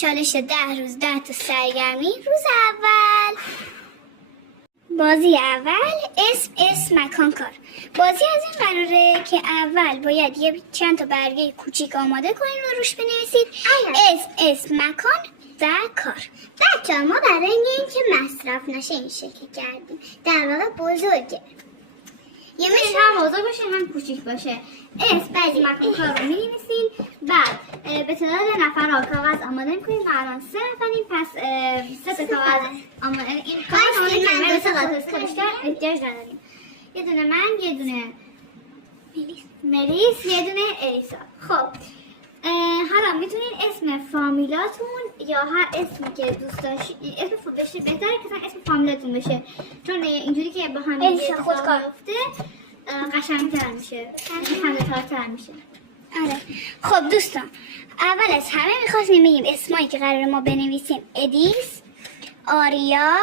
چالش 10 روز 10 تا سرگرمی. روز اول بازی اول اسم مکان کار. بازی از این قراره که اول باید یه چند تا برگه کوچیک آماده کنین و روش بنویسید اسم مکان و کار. بچه ما برای اینکه مصرف نشه این شکل کردیم، در واقع بزرگه، یه مثل هم بزرگ باشه هم کوچیک باشه. بعضی مکان کار رو می‌نویسین، بعد به تعداد نفرها کاغذ آماده می‌کنیم و الان 3 نفریم، پس 3 تا کاغذ آماده. این کاغذ آماده که من مثل قطعه بیشتر احتیاج نداریم. یه دونه من، یه دونه مریس، یه دونه الیسا. خب حالا میتونین اسم فامیلاتون یا هر اسمی که دوست داشتید اسم خود بشه، بهتره که اسم فامیلاتون بشه، چون اینجوری که با هم دیگه خودکار گفته قشنگ‌تر میشه، همه‌تر میشه. آره. خب دوستان، اول از همه می‌خواستیم بگیم اسمایی که قراره ما بنویسیم ادیس، آریا،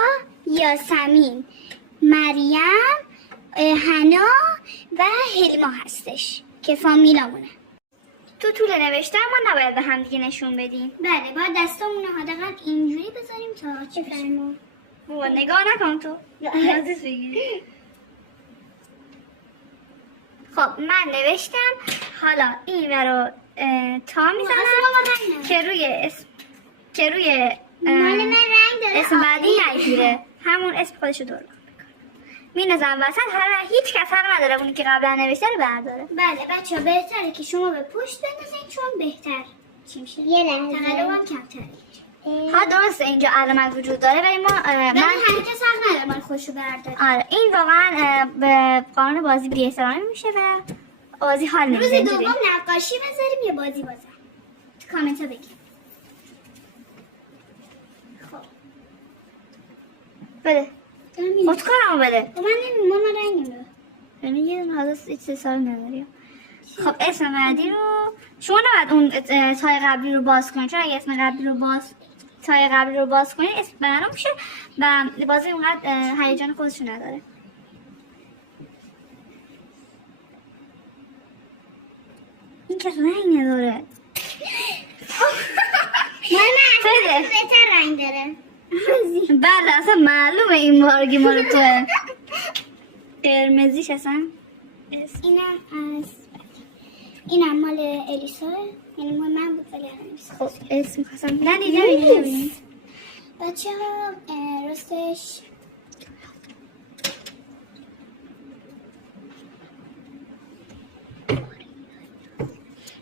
یاسمین، مریم، حنا و هلما هستش که فامیلامونه. تو طول نوشتن ما نباید به هم دیگه نشون بدیم. بله، باید دستامون رو حداقل اینجوری بذاریم تا چی بشه. بابا نگاه نکن تو. لازم بگیر. خب من نوشتم، حالا این رو تا میزنم که روی مال من رنگ داره، اسم بعدی نگیره، همون اسم خودشو دور می‌نازم وسط. هر هیچ کس حق نداره اونی که قبلا نوشته رو برداره. بله بچه‌ها، بهتره که شما به پشت بندازین چون بهتر چی میشه، یه لحظه تقلبم کمتره. ها درسته اینجا علامت وجود داره ولی ما من هر کس حق نداره مال خودشو برداره. آره این واقعا به قانون بازی بی‌احترامی میشه و بازی حال نمیده. روز دوم نقاشی بذاریم یا بازی بازم؟ تو کامنت ها بگید. خب بده خودکارمو بده. من رنگ نمیدم، یعنی یه حالا اتصال نداریم. خب اسم بعدی رو شما نباید اون تای قبلی رو باز کنید، چون اگه اسم قبلی رو تای قبلی رو باز کنید اسم برام میشه و بازی اونقدر هیجان خودشو نداره. این که رنگ نداره. من بهتر رنگ داره. بله اصلا معلومه این مارگی مال توه. قرمزیش اصلا اینم مال الیسا، یعنی مال من بود ولی خب اسم خواستم نه بچه ها راستش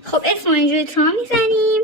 خب اسم اینجوری تا میزنیم.